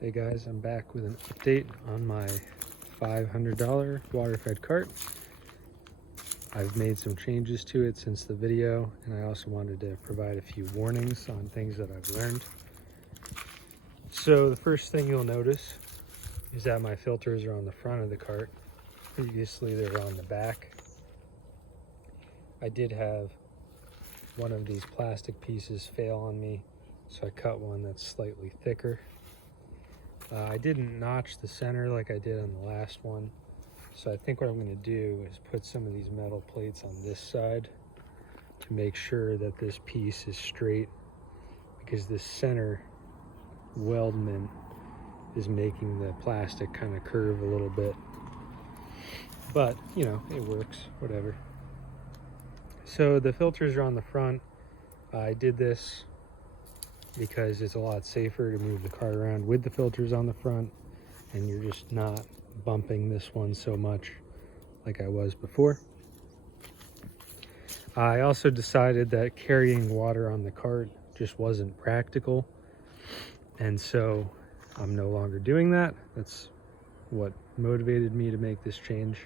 Hey guys, I'm back with an update on my $500 Waterfed cart. I've made some changes to it since the video, and I also wanted to provide a few warnings on things that I've learned. So the first thing you'll notice is that my filters are on the front of the cart. Previously they were on the back. I did have one of these plastic pieces fail on me, so I cut one that's slightly thicker. I didn't notch the center like I did on the last one, so I think what I'm going to do is put some of these metal plates on this side to make sure that this piece is straight, because this center weldment is making the plastic kind of curve a little bit. But, you know, it works, whatever. So the filters are on the front. I did this because it's a lot safer to move the cart around with the filters on the front, and you're just not bumping this one so much like I was before. I also decided that carrying water on the cart just wasn't practical, and so I'm no longer doing that. That's what motivated me to make this change.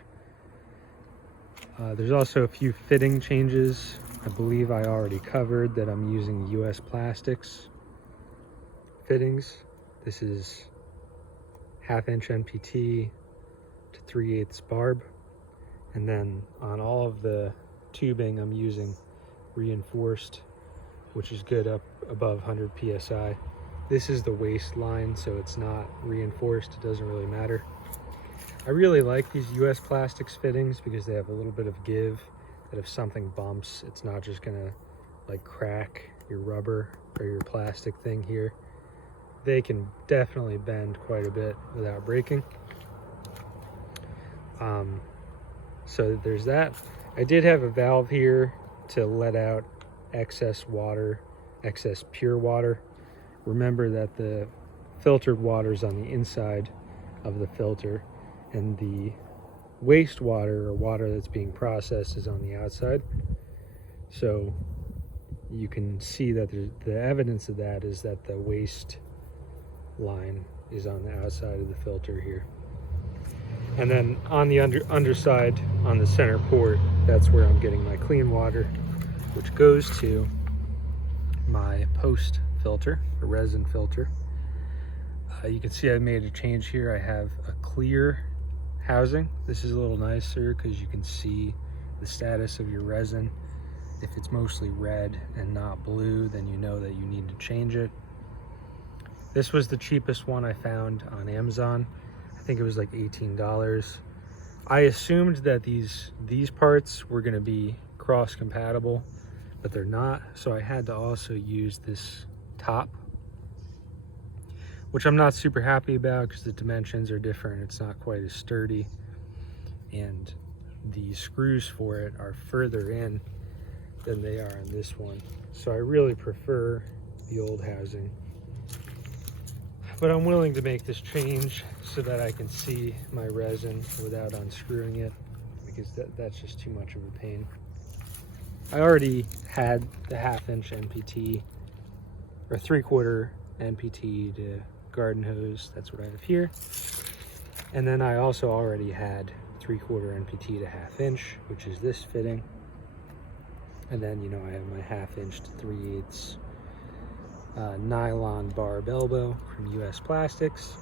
There's also a few fitting changes. I believe I already covered that I'm using US plastics fittings. This is 1/2 inch NPT to 3/8 barb, and then on all of the tubing I'm using reinforced, which is good up above 100 psi. This is the waistline, so it's not reinforced. It doesn't really matter. I really like these US plastics fittings because they have a little bit of give, that if something bumps, it's not just gonna like crack your rubber or your plastic thing here. They can definitely bend quite a bit without breaking. So there's that. I did have a valve here to let out excess water, excess pure water. Remember that the filtered water is on the inside of the filter, and the wastewater, or water that's being processed, is on the outside. So you can see that the evidence of that is that the waste line is on the outside of the filter here. And then on the underside, on the center port, that's where I'm getting my clean water, which goes to my post filter, a resin filter. You can see I made a change here. I have a clear housing. This is a little nicer because you can see the status of your resin. If it's mostly red and not blue, then you know that you need to change it. This was the cheapest one I found on Amazon. I think it was like $18. I assumed that these parts were going to be cross compatible, but they're not. So I had to also use this top, which I'm not super happy about because the dimensions are different. It's not quite as sturdy, and the screws for it are further in than they are on this one. So I really prefer the old housing. But I'm willing to make this change so that I can see my resin without unscrewing it, because that's just too much of a pain. I already had the 1/2 inch NPT, or 3/4 NPT to garden hose. That's what I have here. And then I also already had 3/4 NPT to 1/2 inch, which is this fitting. And then, you know, I have my 1/2 inch to 3/8 nylon barb elbow from US Plastics.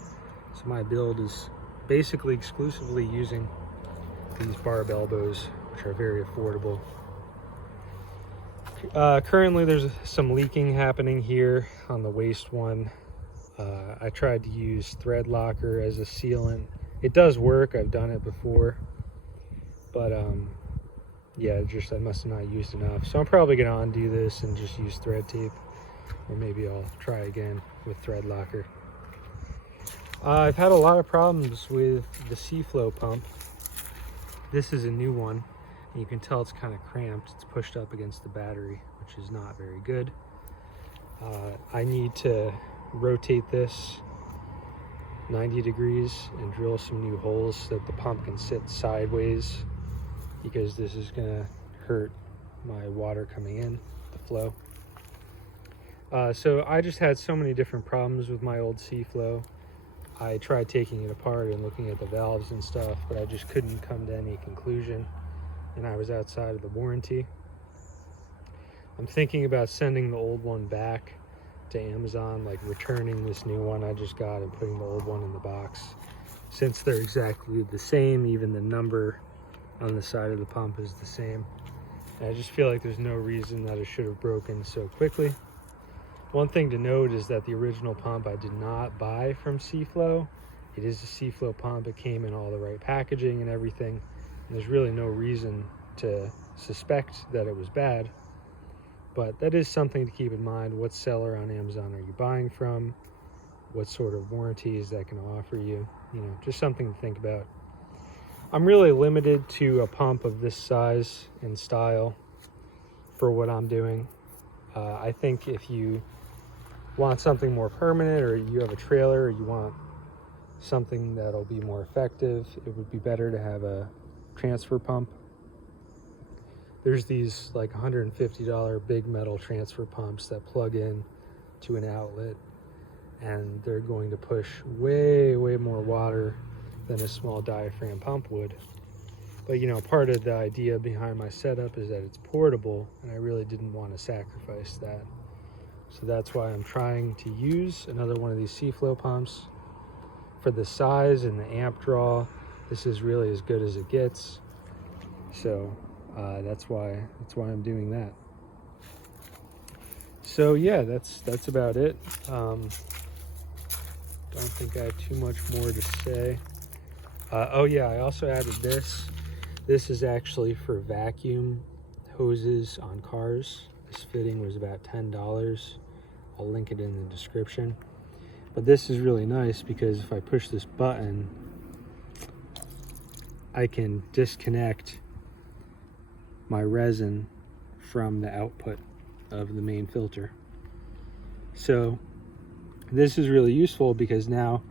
So my build is basically exclusively using these barb elbows, which are very affordable. Currently there's some leaking happening here on the waste one. I tried to use thread locker as a sealant. It does work, I've done it before, but yeah, just I must have not used enough. So I'm probably gonna undo this and just use thread tape, or maybe I'll try again with thread locker. I've had a lot of problems with the C-flow pump. This is a new one, and you can tell it's kind of cramped. It's pushed up against the battery, which is not very good. I need to rotate this 90 degrees and drill some new holes so that the pump can sit sideways, because this is gonna hurt my water coming in, the flow. So I just had so many different problems with my old C-flow. I tried taking it apart and looking at the valves and stuff, but I just couldn't come to any conclusion, and I was outside of the warranty. I'm thinking about sending the old one back to Amazon, like returning this new one I just got and putting the old one in the box. Since they're exactly the same, even the number on the side of the pump is the same. And I just feel like there's no reason that it should have broken so quickly. One thing to note is that the original pump I did not buy from Seaflow. It is a Seaflow pump. It came in all the right packaging and everything. And there's really no reason to suspect that it was bad. But that is something to keep in mind. What seller on Amazon are you buying from? What sort of warranty is that going to offer you? You know, just something to think about. I'm really limited to a pump of this size and style for what I'm doing. I think if you want something more permanent, or you have a trailer, or you want something that'll be more effective, it would be better to have a transfer pump. There's these like $150 big metal transfer pumps that plug in to an outlet, and they're going to push way more water than a small diaphragm pump would. But you know, part of the idea behind my setup is that it's portable, and I really didn't want to sacrifice that. So that's why I'm trying to use another one of these Seaflow pumps. For the size and the amp draw, this is really as good as it gets. So that's why I'm doing that. So yeah, that's about it. Don't think I have too much more to say. Oh yeah, I also added this. This is actually for vacuum hoses on cars. This fitting was about $10. I'll link it in the description. But this is really nice because if I push this button, I can disconnect my resin from the output of the main filter. So this is really useful because now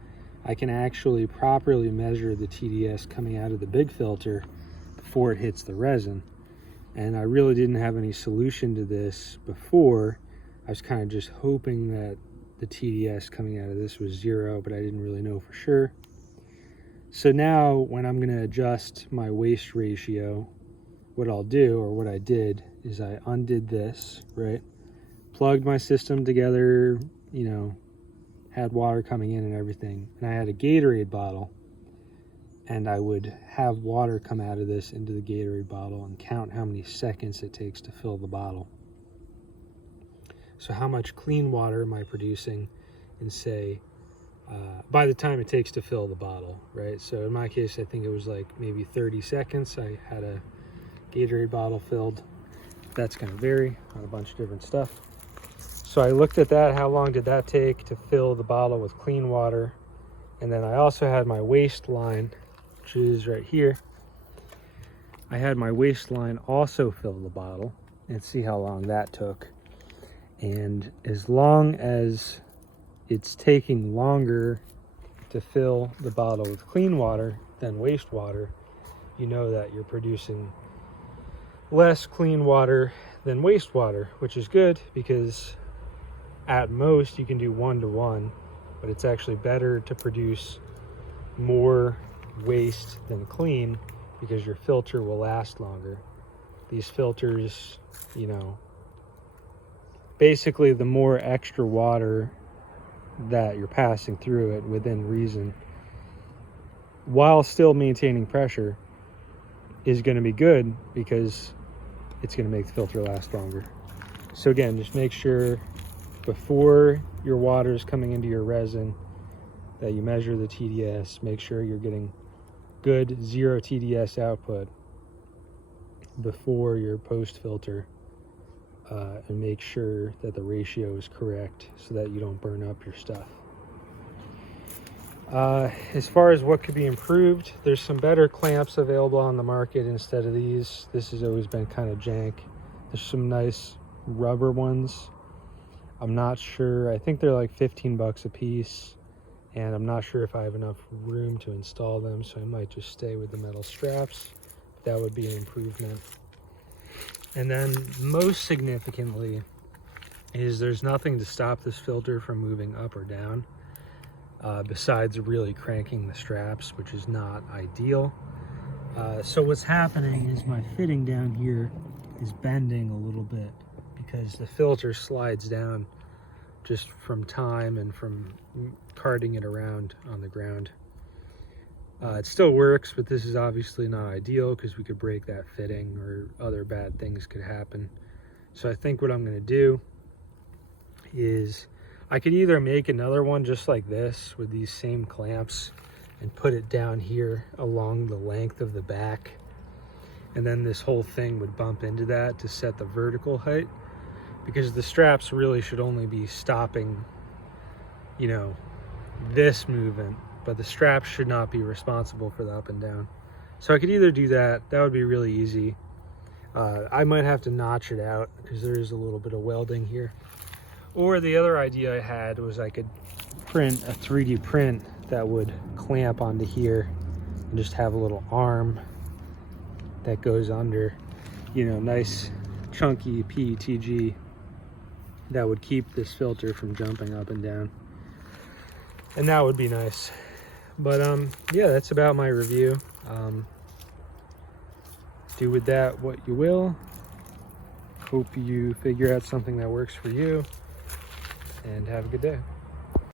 I can actually properly measure the TDS coming out of the big filter before it hits the resin. And I really didn't have any solution to this before. I was kind of just hoping that the TDS coming out of this was 0, but I didn't really know for sure. So now when I'm going to adjust my waste ratio, what I'll do, or what I did, is I undid this, right? Plugged my system together, you know, had water coming in and everything. And I had a Gatorade bottle, and I would have water come out of this into the Gatorade bottle and count how many seconds it takes to fill the bottle. So how much clean water am I producing in, say, by the time it takes to fill the bottle, right? So in my case, I think it was like maybe 30 seconds. I had a Gatorade bottle filled. That's going to vary on a bunch of different stuff. So I looked at that. How long did that take to fill the bottle with clean water? And then I also had my waste line, which is right here. I had my waste line also fill the bottle and see how long that took. And as long as it's taking longer to fill the bottle with clean water than wastewater, you know that you're producing less clean water than wastewater, which is good because at most you can do 1-to-1, but it's actually better to produce more waste than clean because your filter will last longer. These filters, you know, basically the more extra water that you're passing through it within reason, while still maintaining pressure, is going to be good because it's going to make the filter last longer. So again, just make sure before your water is coming into your resin that you measure the TDS. Make sure you're getting good 0 TDS output before your post filter, and make sure that the ratio is correct so that you don't burn up your stuff. As far as what could be improved, there's some better clamps available on the market instead of these. This has always been kind of jank. There's some nice rubber ones. I'm not sure. I think they're like 15 bucks a piece, and I'm not sure if I have enough room to install them, so I might just stay with the metal straps. That would be an improvement. And then most significantly is there's nothing to stop this filter from moving up or down. besides really cranking the straps, which is not ideal. So what's happening is my fitting down here is bending a little bit because the filter slides down just from time and from carting it around on the ground. It still works, but this is obviously not ideal because we could break that fitting or other bad things could happen. So I think what I'm going to do is I could either make another one just like this with these same clamps and put it down here along the length of the back, and then this whole thing would bump into that to set the vertical height, because the straps really should only be stopping, you know, this movement, but the straps should not be responsible for the up and down. So I could either do that, that would be really easy. I might have to notch it out because there is a little bit of welding here. Or the other idea I had was I could print a 3D print that would clamp onto here and just have a little arm that goes under, you know, nice chunky PETG that would keep this filter from jumping up and down. And that would be nice. But yeah, that's about my review. Do with that what you will. Hope you figure out something that works for you, and have a good day.